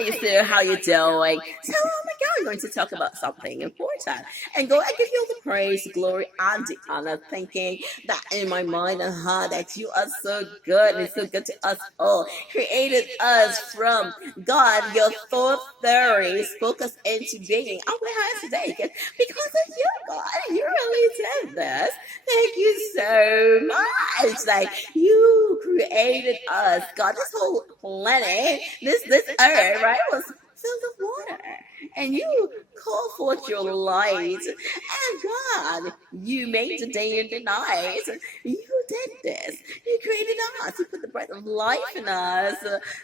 Hi, Sue. How you doing? So, oh my God, we're going to talk about something important. And go, I give you all the praise, glory, and the honor, thinking that in my mind and heart that you are so good and so good to us all. Created us from God, your thought theory spoke us into being. Oh, we're here today because of you, God. You really did this. Thank you so much. Like, you created us, God. This whole planet, this earth, right, was filled with water. And you call forth your light. And God, you made the day and the night. You did this. You created us. You put the breath of life in us.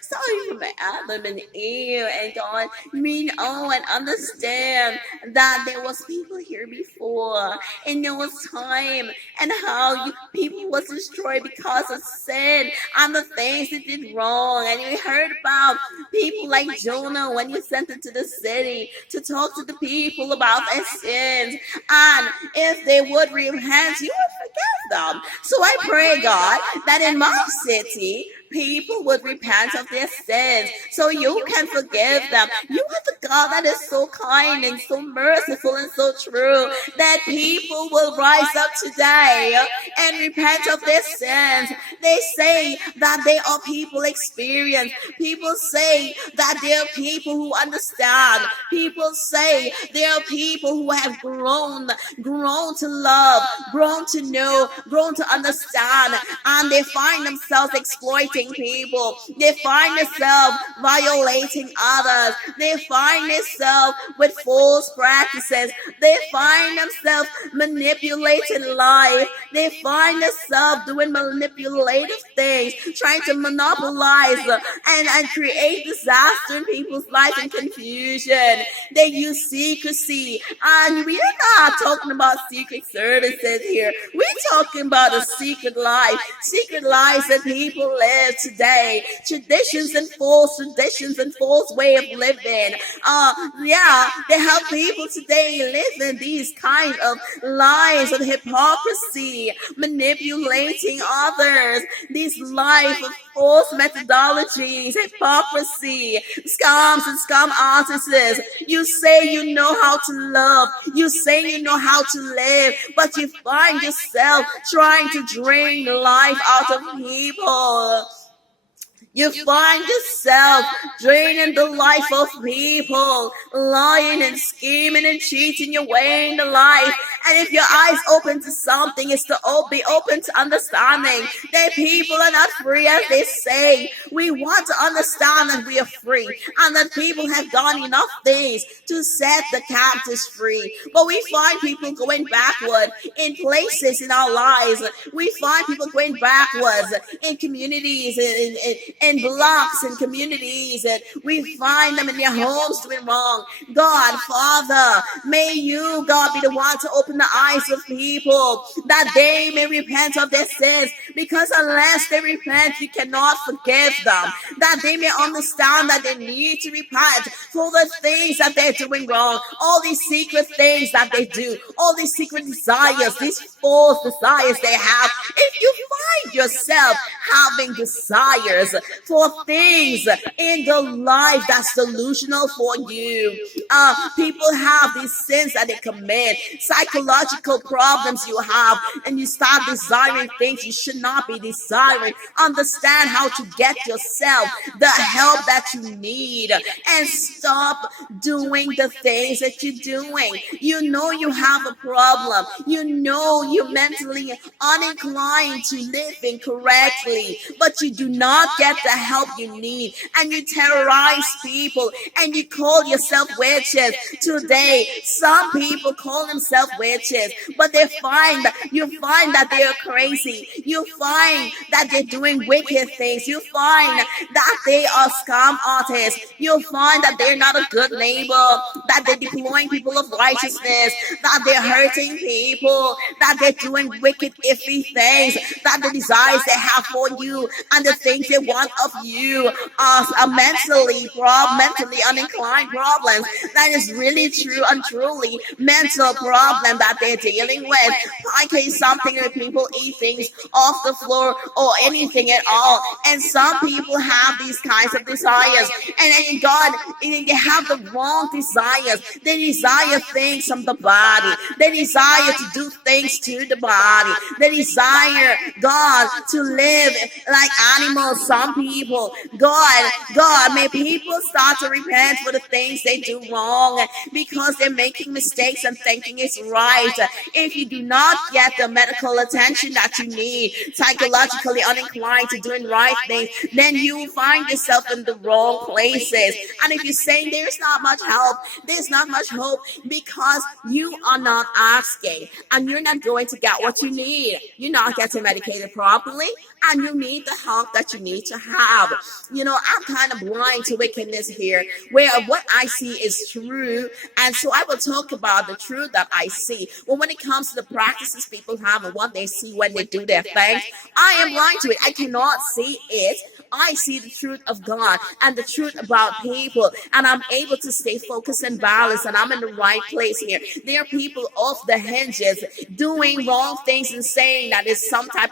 Starting from Adam and Eve. And God, we know and understand that there was people here before. And there was time and how people was destroyed because of sin and the things they did wrong. And we heard about people like Jonah when you sent it to the city to talk to the people about their sins. And if they would repent, you would forgive them. So I pray, God, that in my city, people would repent of their sins so you can forgive them. You are the God that is so kind and so merciful and so true that people will rise up today and repent of their sins. They say that they are people experienced. People say that they are people who understand. People say they are people who have grown to love, grown to know, grown to understand, and they find themselves exploiting people. They find themselves violating others. They find themselves with false practices. They find themselves manipulating life. They find themselves doing manipulative things, trying to monopolize and create disaster in people's life and confusion. They use secrecy. And we're not talking about secret services here. We're talking about a secret life. Secret lives that people live today. Traditions and false way of living. They help people today live in these kinds of lives of hypocrisy, manipulating others, these life of false methodologies, hypocrisy, scams and scam artists. You say you know how to love, you say you know how to live, but you find yourself trying to drain the life out of people. You find yourself draining the life of people, lying and scheming and cheating your way in the life. And if your eyes open to something, it's to be open to understanding that people are not free as they say. We want to understand that we are free and that people have done enough things to set the captives free. But we find people going backward in places in our lives. We find people going backwards in communities, in blocks and communities, and we find them in their homes doing wrong. God, Father, may you, God, be the one to open the eyes of people that they may repent of their sins, because unless they repent, you cannot forgive them. That they may understand that they need to repent for the things that they're doing wrong, all these secret things that they do, all these secret desires, these false desires they have. If you find yourself having desires for things in the life that's delusional for you, people have these sins that they commit, psychological problems you have, and you start desiring things you should not be desiring. Understand how to get yourself the help that you need and stop doing the things that you're doing. You know you have a problem. You know you're mentally uninclined to live incorrectly, but you do not get the help you need, and you terrorize people and you call yourself witches. Today, some people call themselves witches, but you find that they are crazy. You find that they're doing wicked things. You find that they are scam artists. You find that they're not a good neighbor, that they're deploying people of righteousness, that they're hurting people, that they're doing wicked, iffy things, that the desires they have for you and the things they want lot of you are mentally uninclined problems. That is really true and truly mental problem that they're dealing with. Okay, something where people eat things off the floor or anything at all. And some people have these kinds of desires. And then God, they have the wrong desires. They desire things from the body. They desire to do things to the body. They desire God to live like animals. Some people, God, may people start to repent for the things they do wrong because they're making mistakes and thinking it's right. If you do not get the medical attention that you need, psychologically uninclined to doing right things, then you will find yourself in the wrong places. And if you're saying there's not much help, there's not much hope, because you are not asking and you're not going to get what you need. You're not getting medicated properly and you need the help that you need to have. I'm kind of blind to wickedness here, where what I see is true. And so I will talk about the truth that I see. But when it comes to the practices people have and what they see when they do their things, I am blind to it. I cannot see it. I see the truth of God and the truth about people, and I'm able to stay focused and balanced, and I'm in the right place here. There are people off the hinges doing wrong things and saying that it's some type